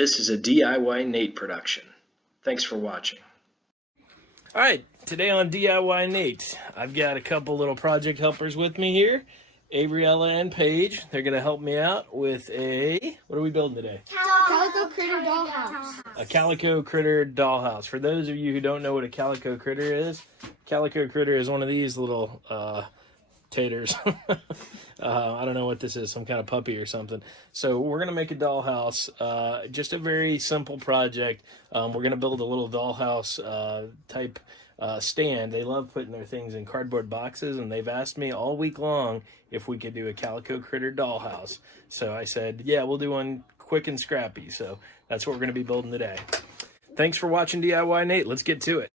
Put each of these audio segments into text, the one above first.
This is a DIYNate production. Thanks for watching. All right, today on DIYNate, I've got a couple little project helpers with me here, Avriella and Paige. They're going to help me out with what are we building today? Calico Critter Dollhouse. A Calico Critter Dollhouse. For those of you who don't know what a Calico Critter is, Calico Critter is one of these little taters. I don't know what this is, some kind of puppy or something. So we're going to make a dollhouse, just a very simple project. We're going to build a little dollhouse type stand. They love putting their things in cardboard boxes, and they've asked me all week long if we could do a Calico Critter dollhouse. So I said, yeah, we'll do one quick and scrappy. So that's what we're going to be building today. Thanks for watching DIYNate. Let's get to it.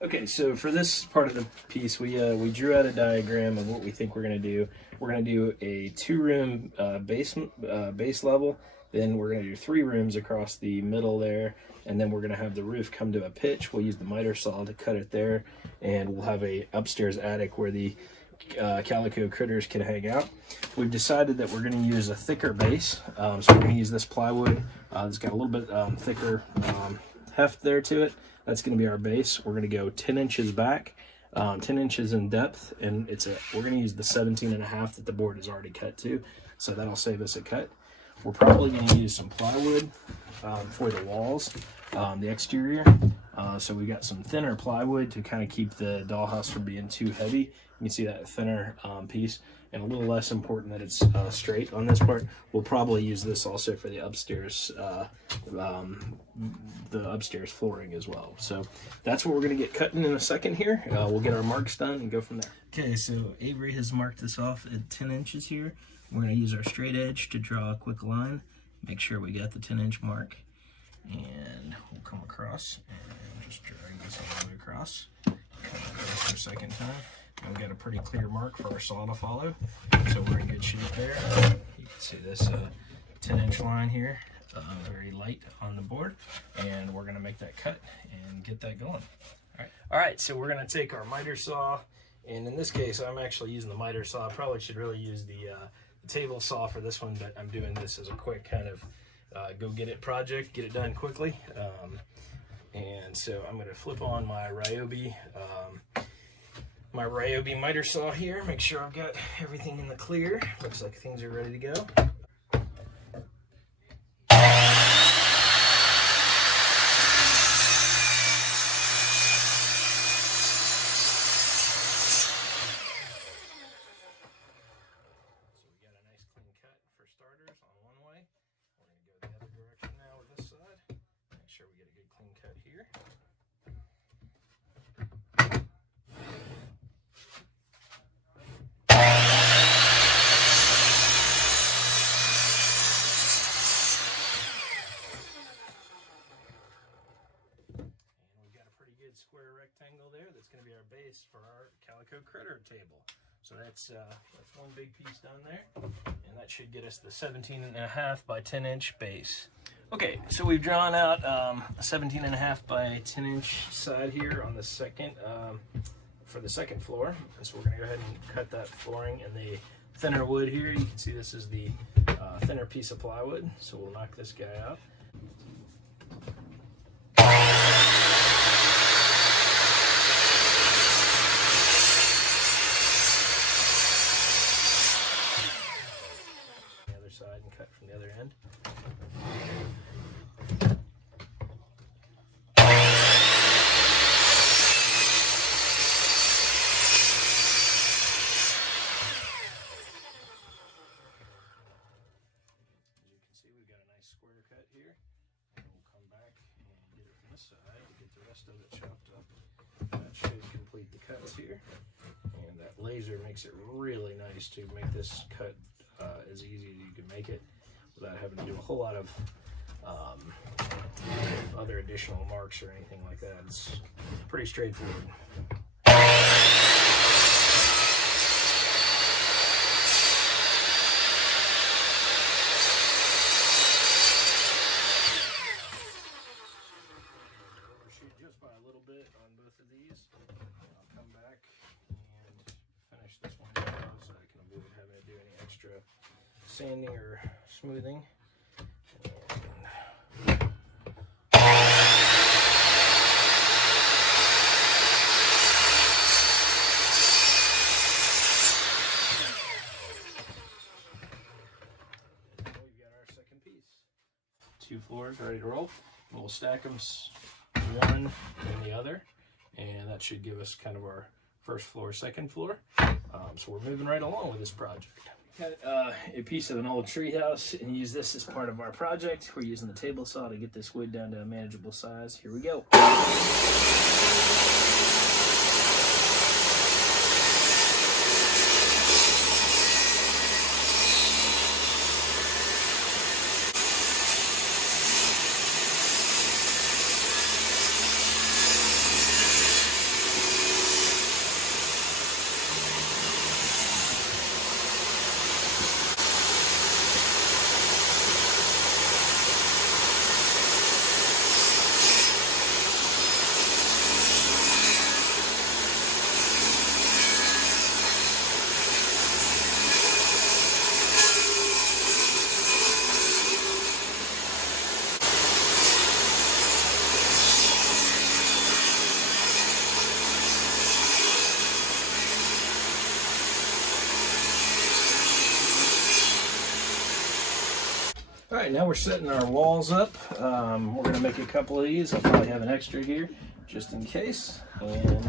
Okay, so for this part of the piece, we drew out a diagram of what we think we're going to do. We're going to do a 2-room base level, then we're going to do 3 rooms across the middle there, and then we're going to have the roof come to a pitch. We'll use the miter saw to cut it there, and we'll have a upstairs attic where the Calico Critters can hang out. We've decided that we're going to use a thicker base, so we're going to use this plywood. It's got a little bit thicker heft there to it. That's going to be our base. We're going to go 10 inches back, 10 inches in depth, and we're going to use the 17.5 that the board is already cut to, so that'll save us a cut. We're probably going to use some plywood for the walls, the exterior. So we got some thinner plywood to kind of keep the dollhouse from being too heavy. You can see that thinner piece, and a little less important that it's straight on this part. We'll probably use this also for the upstairs flooring as well. So that's what we're going to get cutting in a second here. We'll get our marks done and go from there. Okay, so Avery has marked this off at 10 inches here. We're going to use our straight edge to draw a quick line. Make sure we got the 10-inch mark. And we'll come across and just drag this all the way across. Come across for a second time. And we got a pretty clear mark for our saw to follow. So we're in good shape there. You can see this 10-inch line here, very light on the board. And we're gonna make that cut and get that going. All right, so we're gonna take our miter saw, and in this case, I'm actually using the miter saw. I probably should really use the table saw for this one, but I'm doing this as a quick kind of go get it project, get it done quickly. And so I'm gonna flip on my Ryobi miter saw here, make sure I've got everything in the clear. Looks like things are ready to go. Square rectangle there. That's going to be our base for our Calico Critter table. So that's one big piece done there, and that should get us the 17.5 by 10-inch base. Okay, so we've drawn out a 17.5 by 10-inch side here on the second for the second floor. So we're going to go ahead and cut that flooring and the thinner wood here. You can see this is the thinner piece of plywood. So we'll knock this guy out. Side and cut from the other end. As you can see, we've got a nice square cut here, and we'll come back and get it from this side to get the rest of it chopped up. That should complete the cuts here, and that laser makes it really nice to make this cut as easy as you can make it without having to do a whole lot of other additional marks or anything like that. It's pretty straightforward. Overshoot just by a little bit on both of these. I'll come back and finish this one so I can avoid having to do any extra sanding or smoothing. We've got our second piece. 2 floors ready to roll. We'll stack them one and the other, and that should give us kind of our first floor, second floor. So we're moving right along with this project. Got a piece of an old tree house and use this as part of our project. We're using the table saw to get this wood down to a manageable size. Here we go. All right, now we're setting our walls up. We're gonna make a couple of these. I'll probably have an extra here just in case. And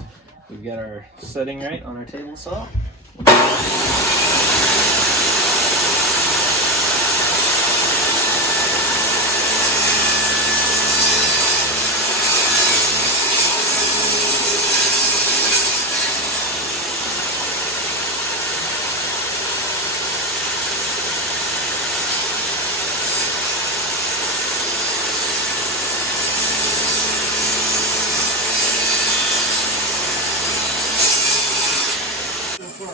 we've got our setting right on our table saw.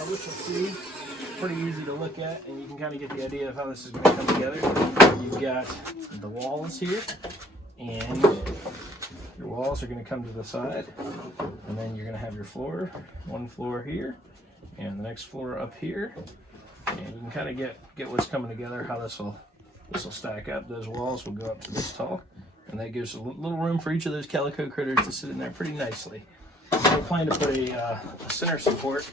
Which you'll see, pretty easy to look at, and you can kind of get the idea of how this is going to come together. You've got the walls here, and your walls are going to come to the side, and then you're going to have your floor, one floor here, and the next floor up here, and you can kind of get what's coming together, how this will stack up. Those walls will go up to this tall, and that gives a little room for each of those Calico Critters to sit in there pretty nicely. We're planning to put a center support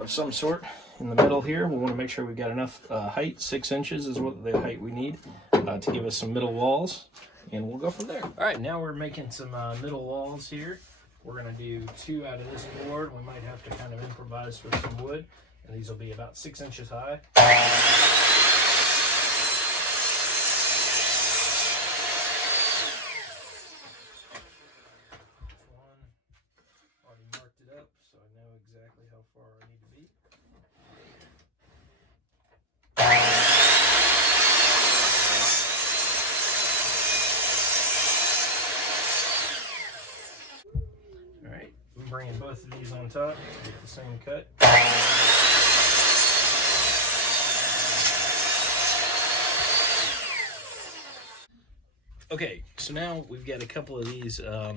of some sort in the middle here. We want to make sure we've got enough height. 6 inches is what the height we need to give us some middle walls, and we'll go from there. All right, now we're making some middle walls here. We're going to do 2 out of this board. We might have to kind of improvise with some wood, and these will be about 6 inches high. Already marked it up, so I know exactly how far I need to be. All right, I'm bringing both of these on top to get the same cut. Okay, so now we've got a couple of these I'll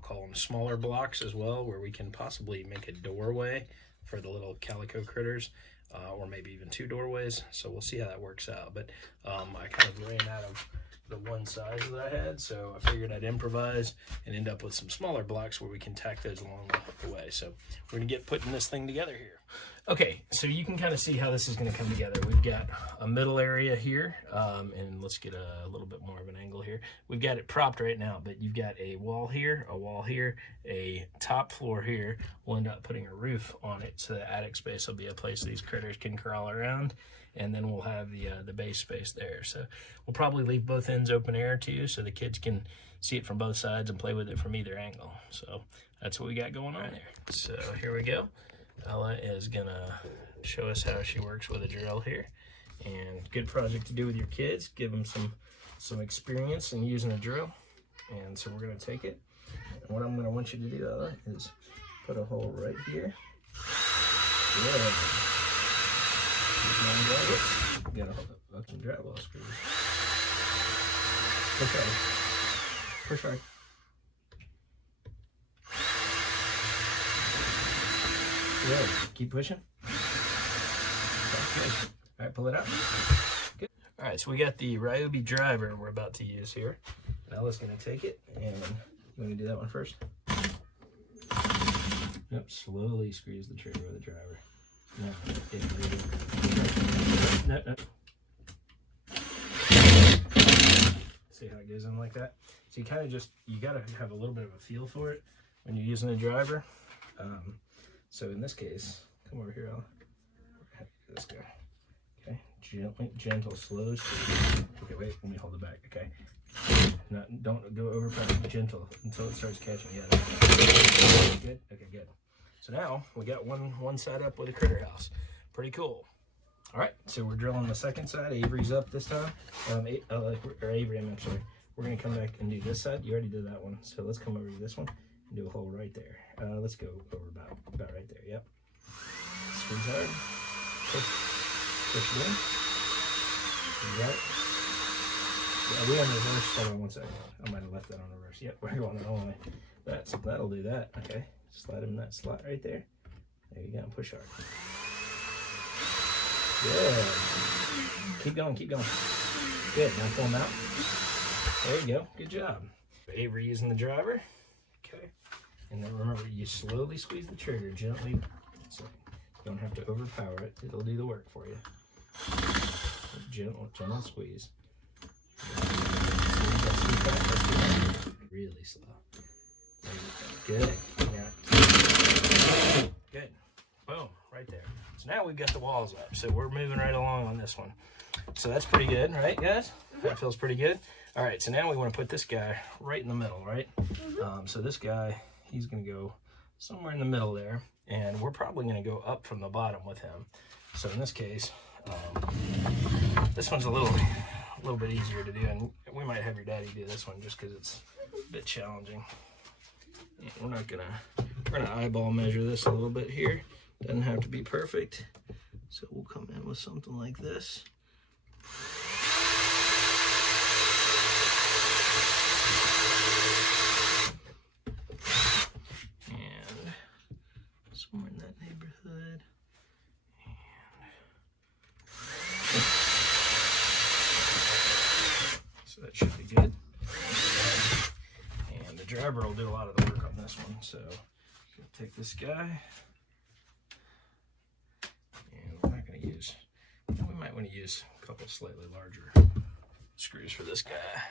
call them smaller blocks as well, where we can possibly make a doorway for the little Calico Critters, or maybe even 2 doorways. So we'll see how that works out. But I kind of ran out of the one size that I had, so I figured I'd improvise and end up with some smaller blocks where we can tack those along the way. So we're gonna get putting this thing together here. Okay, so you can kind of see how this is gonna come together. We've got a middle area here, and let's get a little bit more of an angle here. We've got it propped right now, but you've got a wall here, a top floor here. We'll end up putting a roof on it, so the attic space will be a place these critters can crawl around, and then we'll have the base space there. So we'll probably leave both ends open air too, so the kids can see it from both sides and play with it from either angle. So that's what we got going on there. So here we go. Ella is gonna show us how she works with a drill here, and good project to do with your kids. Give them some experience in using a drill. And so we're gonna take it, and what I'm gonna want you to do, Ella, is put a hole right here. Good. Get a fucking drywall screw. Push hard. Push hard. Good. Keep pushing. Okay. Good. All right, pull it out. Good. All right, so we got the Ryobi driver we're about to use here. Ella's gonna take it, and you wanna do that one first? Yep, slowly squeeze the trigger with the driver. No. See how it goes in like that? So you kind of you gotta have a little bit of a feel for it when you're using a driver. So in this case, come over here, Ella. This guy. Okay, gentle, slow squeeze. Okay, wait, let me hold it back. Okay, don't go over gentle until it starts catching. Yeah, good. Okay, good. So now we got one side up with a critter house. Pretty cool. All right, so we're drilling the second side. Avery's up this time. Avery, I'm sorry. We're gonna come back and do this side. You already did that one, so let's come over to this one and do a hole right there. Let's go over about right there. Yep. Squeeze hard. Push it in. You got it. Yeah, we on reverse. Hold on one second. I might have left that on reverse. Yep, we're going the wrong way. That'll do that. Okay. Slide him in that slot right there. There you go. Push hard. Good. Keep going. Good. Now pull him out. There you go. Good job. Avery using the driver. Okay. And then remember, you slowly squeeze the trigger gently. So you don't have to overpower it. It'll do the work for you. Gentle squeeze. Really slow. Good. Yeah. Good. Boom. Right there. So now we've got the walls up. So we're moving right along on this one. So that's pretty good, right, guys? That feels pretty good. All right. So now we want to put this guy right in the middle, right? So this guy, he's going to go somewhere in the middle there. And we're probably going to go up from the bottom with him. So in this case, this one's a little bit easier to do, and we might have your daddy do this one just because it's a bit challenging. And we're gonna eyeball measure this a little bit here. Doesn't have to be perfect. So we'll come in with something like this. And somewhere in that neighborhood. So that should be good. And the driver will do a lot of the work on this one. So we'll take this guy. And we're not going to use, we might want to use a couple slightly larger screws for this guy.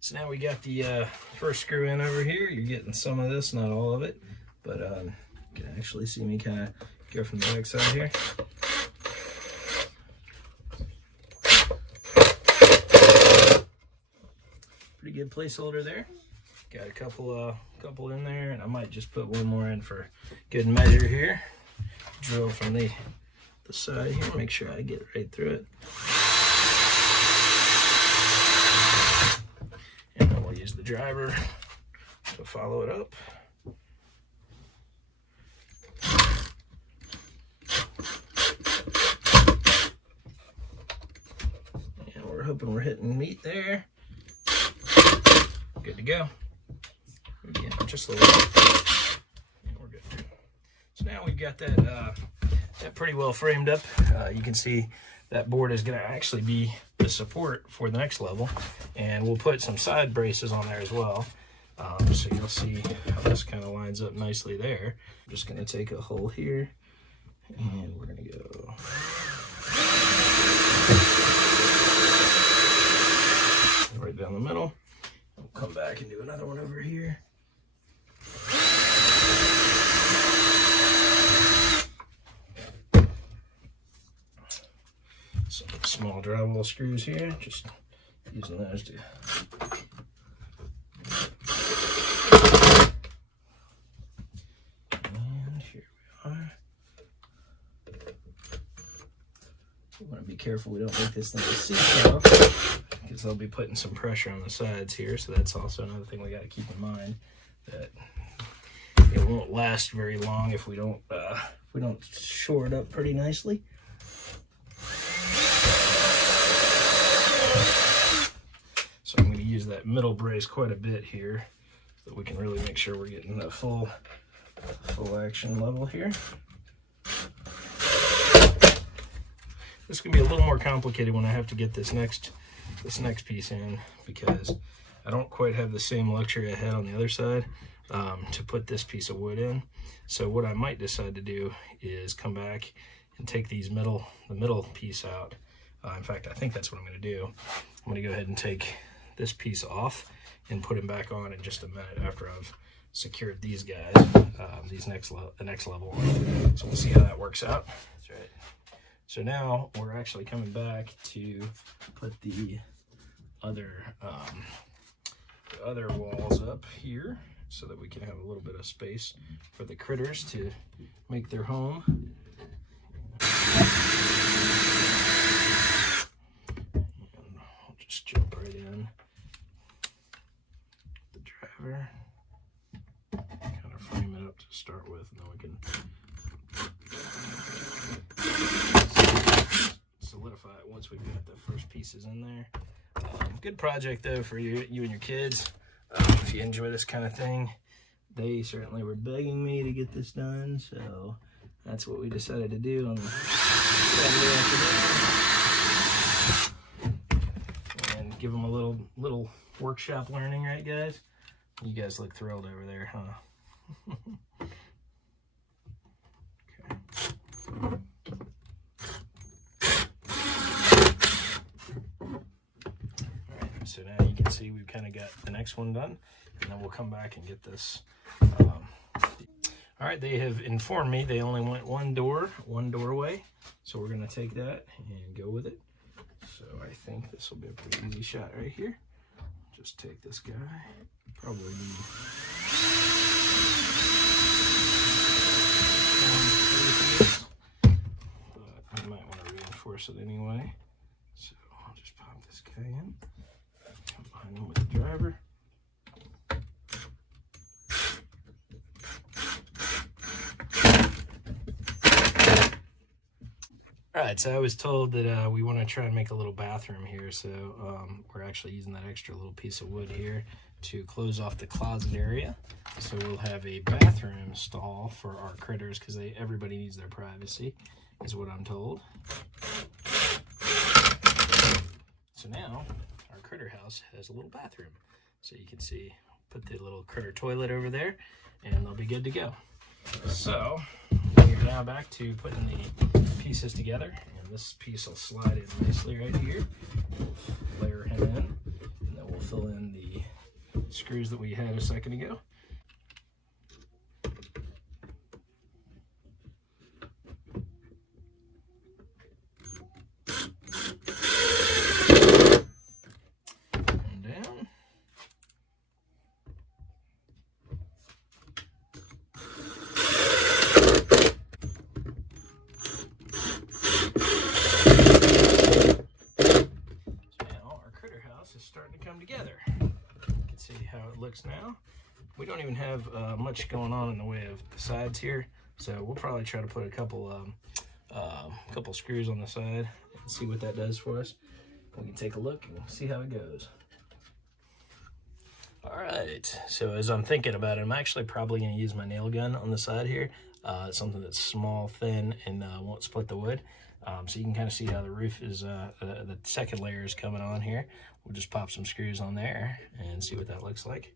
So now we got the first screw in over here. You're getting some of this, not all of it. But you can actually see me kind of go from the back side here. Pretty good placeholder there. Got a couple in there, and I might just put one more in for good measure here. Drill from the side here, make sure I get right through it. And then we'll use the driver to follow it up. And we're hoping we're hitting meat there. Good to go. Again, just a little bit. And we're good. So now we've got that pretty well framed up. You can see that board is going to actually be the support for the next level, and we'll put some side braces on there as well. So you'll see how this kind of lines up nicely there. I'm just going to take a hole here, and we're going to go right down the middle. We'll come back and do another one over here. Some small drywall screws here, just using those to and here we are. We want to be careful we don't make this thing a seesaw, because they'll be putting some pressure on the sides here, so that's also another thing we got to keep in mind, that it won't last very long if we don't shore it up pretty nicely. So I'm going to use that middle brace quite a bit here, so that we can really make sure we're getting the full action level here. this can be a little more complicated when I have to get this next piece in, because I don't quite have the same luxury I had on the other side to put this piece of wood in. So what I might decide to do is come back and take the middle piece out. In fact, I think that's what I'm going to do. I'm going to go ahead and take this piece off and put him back on in just a minute after I've secured these guys, the next level. So we'll see how that works out. That's right. So now we're actually coming back to put the other walls up here so that we can have a little bit of space for the critters to make their home. And I'll just jump right in the driver, kind of frame it up to start with, and then we can solidify it once we've got the first pieces in there. Good project though for you and your kids. If you enjoy this kind of thing. They certainly were begging me to get this done, so that's what we decided to do on the Saturday afternoon. And give them a little workshop learning, right guys? You guys look thrilled over there, huh? So now you can see we've kind of got the next one done, and then we'll come back and get this. All right, they have informed me they only want one doorway, so we're going to take that and go with it. So I think this will be a pretty easy shot right here. Just take this guy. Probably need but I might want to reinforce it anyway. So I'll just pop this guy in. Combine him with the driver. All right, so I was told that we want to try and make a little bathroom here, so we're actually using that extra little piece of wood here to close off the closet area. So we'll have a bathroom stall for our critters, because everybody needs their privacy, is what I'm told. So now our critter house has a little bathroom. So you can see, put the little critter toilet over there, and they'll be good to go. So we're now back to putting the pieces together, and this piece will slide in nicely right here. We'll layer him in, and then we'll fill in the screws that we had a second ago. And down. Is starting to come together. You can see how it looks now. We don't even have much going on in the way of the sides here, so we'll probably try to put a couple screws on the side and see what that does for us. We can take a look and see how it goes. All right, so as I'm thinking about it, I'm actually probably going to use my nail gun on the side here. Something that's small, thin, and won't split the wood. So you can kind of see how the roof is, the second layer is coming on here. We'll just pop some screws on there and see what that looks like.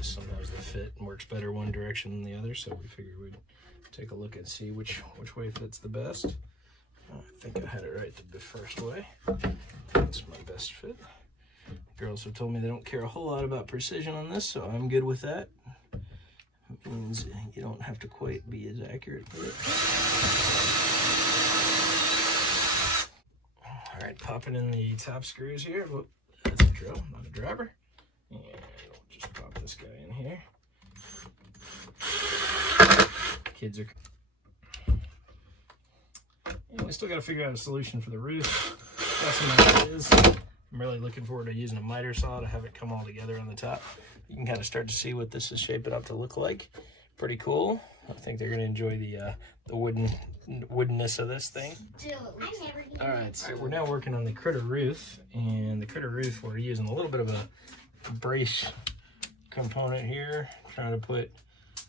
Sometimes the fit works better one direction than the other, so we figured we'd take a look and see which way fits the best. I think I had it right the first way. That's my best fit. Girls have told me they don't care a whole lot about precision on this, so I'm good with that. It means you don't have to quite be as accurate with it. All right, popping in the top screws here. Whoop, that's a drill, not a driver. And we'll just pop this guy in here. Kids are... And we still got to figure out a solution for the roof. Got some ideas. I'm really looking forward to using a miter saw to have it come all together on the top. You can kind of start to see what this is shaping up to look like. Pretty cool. I think they're going to enjoy the woodenness of this thing. All right, so we're now working on the critter roof, and the critter roof we're using a little bit of a brace component here, trying to put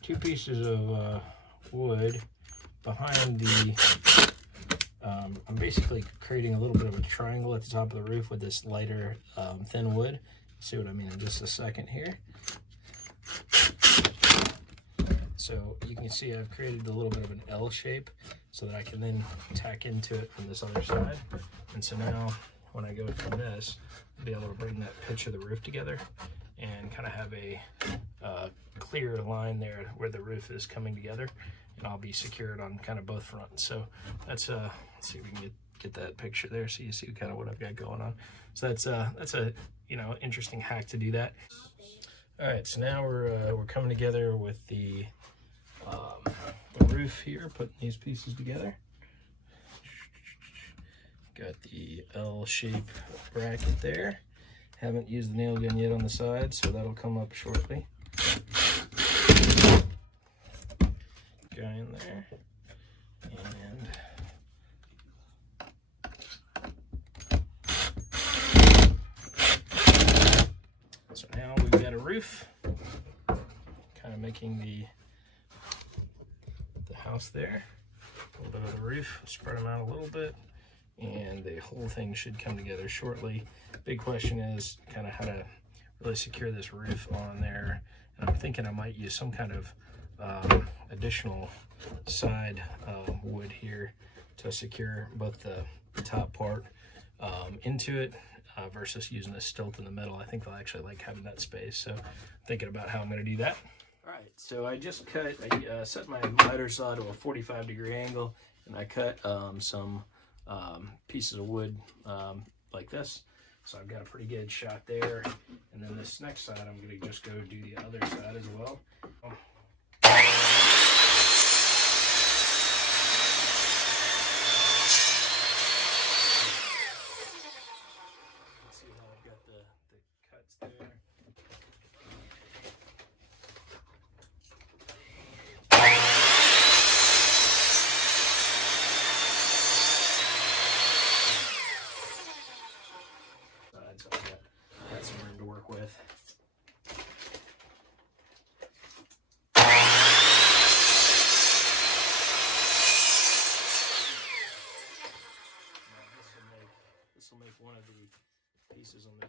2 pieces of wood behind the, I'm basically creating a little bit of a triangle at the top of the roof with this lighter thin wood. See what I mean in just a second here. So you can see I've created a little bit of an L shape so that I can then tack into it from this other side. And so now when I go from this, I'll be able to bring that pitch of the roof together and kind of have a clear line there where the roof is coming together, and I'll be secured on kind of both fronts. So that's let's see if we can get that picture there so you see kind of what I've got going on. So that's a interesting hack to do that. All right, so now we're coming together with the roof here, putting these pieces together. Got the L shape bracket there. Haven't used the nail gun yet on the side, so that'll come up shortly. Guy in there. And so now we've got a roof, kind of making the house there. A little bit of the roof, spread them out a little bit, and the whole thing should come together shortly. Big question is kind of how to really secure this roof on there, and I'm thinking I might use some kind of additional side wood here to secure both the top part into it versus using a stilt in the middle. I think I'll actually like having that space, so thinking about how I'm going to do that. All right, so I just cut, I set my miter saw to a 45-degree angle, and I cut some pieces of wood like this. So I've got a pretty good shot there. And then this next side, I'm going to just go do the other side as well. See how I've got the cuts there. So I've got some room to work with. This will make one of the pieces on the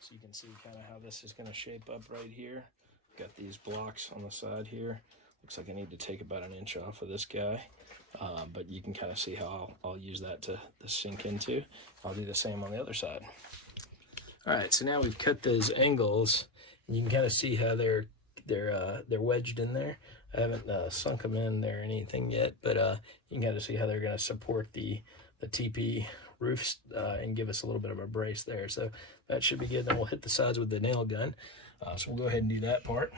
So you can see kind of how this is going to shape up right here. Got these blocks on the side here. Looks like I need to take about an inch off of this guy, but you can kind of see how I'll use that to sink into. I'll do the same on the other side. All right, so now we've cut those angles, and you can kind of see how they're wedged in there. I haven't sunk them in there or anything yet, but you can kind of see how they're going to support the TP roofs and give us a little bit of a brace there. So that should be good. Then we'll hit the sides with the nail gun. So we'll go ahead and do that part.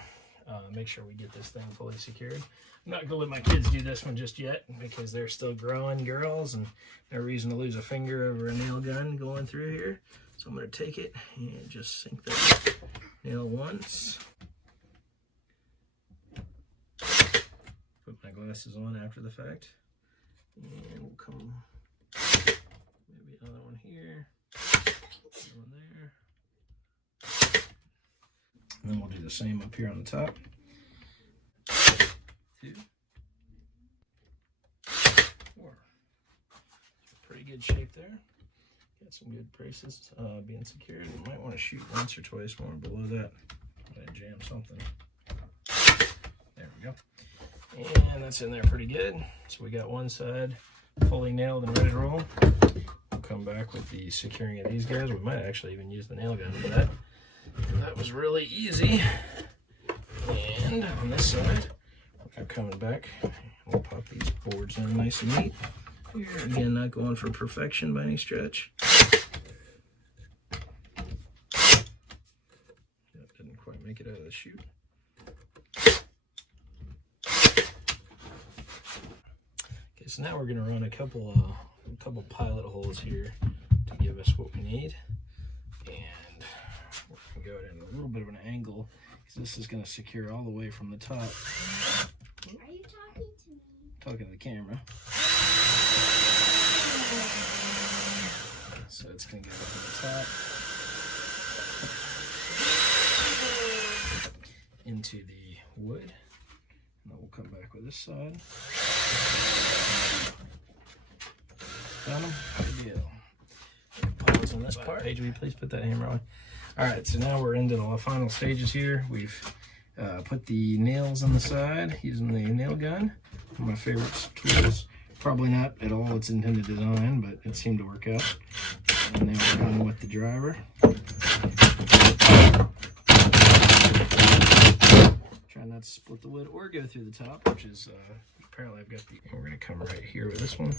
Make sure we get this thing fully secured. I'm not gonna let my kids do this one just yet because they're still growing girls and no reason to lose a finger over a nail gun going through here. So I'm gonna take it and just sink that nail once. Put my glasses on after the fact. And we'll come, maybe another one here, another one there. And then we'll do the same up here on the top. 2, 4. Pretty good shape there. Got some good braces being secured. You might want to shoot once or twice more below that. I'm going to jam something. There we go. And that's in there pretty good. So we got one side fully nailed and ready to roll. We'll come back with the securing of these guys. We might actually even use the nail gun for that. That was really easy. And on this side, we're coming back. We'll pop these boards in nice and neat. Here again, not going for perfection by any stretch. That didn't quite make it out of the chute. Okay, so now we're going to run a couple pilot holes here to give us what we need. We're going to go at a little bit of an angle because this is going to secure all the way from the top. Are you talking to me? Talking to the camera. So it's going to go up the top into the wood. And then we'll come back with this side. Got them? Good deal. Pause on this part. Paige, will you please put that hammer on? All right, so now we're into the final stages here. We've put the nails on the side using the nail gun. One of my favorite tools. Probably not at all its intended design, but it seemed to work out. And then we're going with the driver. Try not to split the wood or go through the top, which is apparently I've got the. We're going to come right here with this one.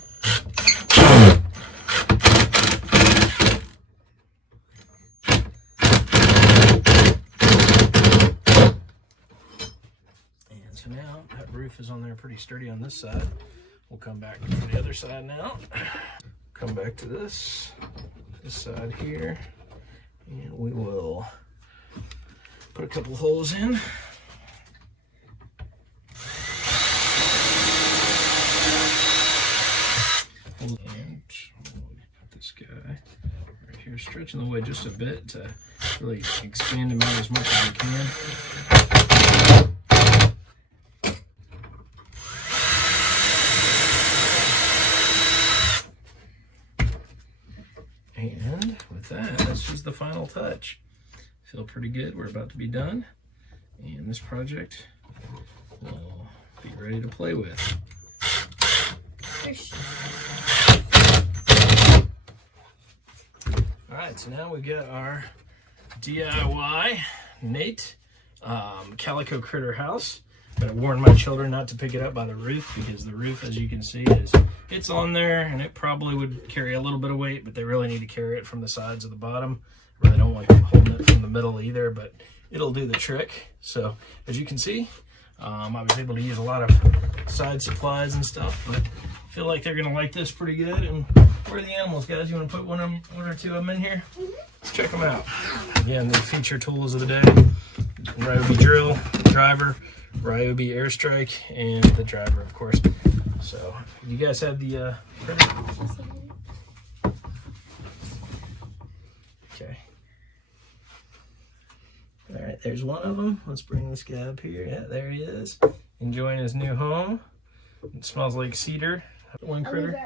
And so now that roof is on there pretty sturdy on this side. We'll come back to the other side now. Come back to this side here, and we will put a couple holes in. And we'll put this guy right here, stretching the wood just a bit to really expand him out as much as we can. And with that, this is the final touch. Feel pretty good. We're about to be done. And this project will be ready to play with. All right, so now we've got our DIYNate Calico Critter house. But I warned my children not to pick it up by the roof because the roof, as you can see, it's on there and it probably would carry a little bit of weight, but they really need to carry it from the sides of the bottom. I really don't like holding it from the middle either, but it'll do the trick. So as you can see, I was able to use a lot of side supplies and stuff, but I feel like they're gonna like this pretty good. And where are the animals, guys? You want to put one or two of them in here? Let's check them out. Again, the feature tools of the day: Ryobi drill, driver, Ryobi airstrike, and the driver, of course. So, you guys have the okay. All right, there's one of them. Let's bring this guy up here. Yeah, there he is, enjoying his new home. It smells like cedar. One critter.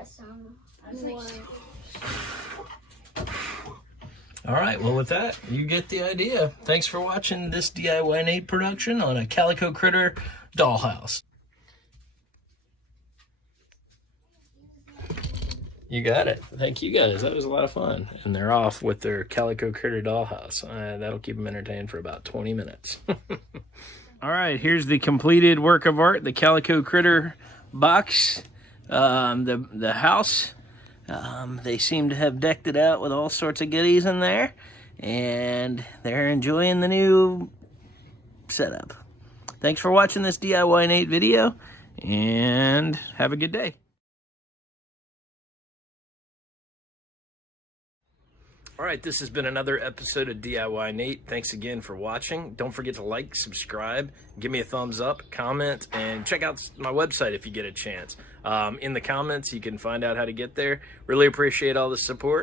All right, well, with that, you get the idea. Thanks for watching this DIYNate production on a Calico Critter dollhouse. You got it. Thank you guys. That was a lot of fun. And they're off with their Calico Critter dollhouse. That'll keep them entertained for about 20 minutes. All right, here's the completed work of art, the Calico Critter box, the house. They seem to have decked it out with all sorts of goodies in there, and they're enjoying the new setup. Thanks for watching this DIYNate video, and have a good day. All right, this has been another episode of DIYNate. Thanks again for watching. Don't forget to like, subscribe, give me a thumbs up, comment, and check out my website if you get a chance. In the comments, you can find out how to get there. Really appreciate all the support.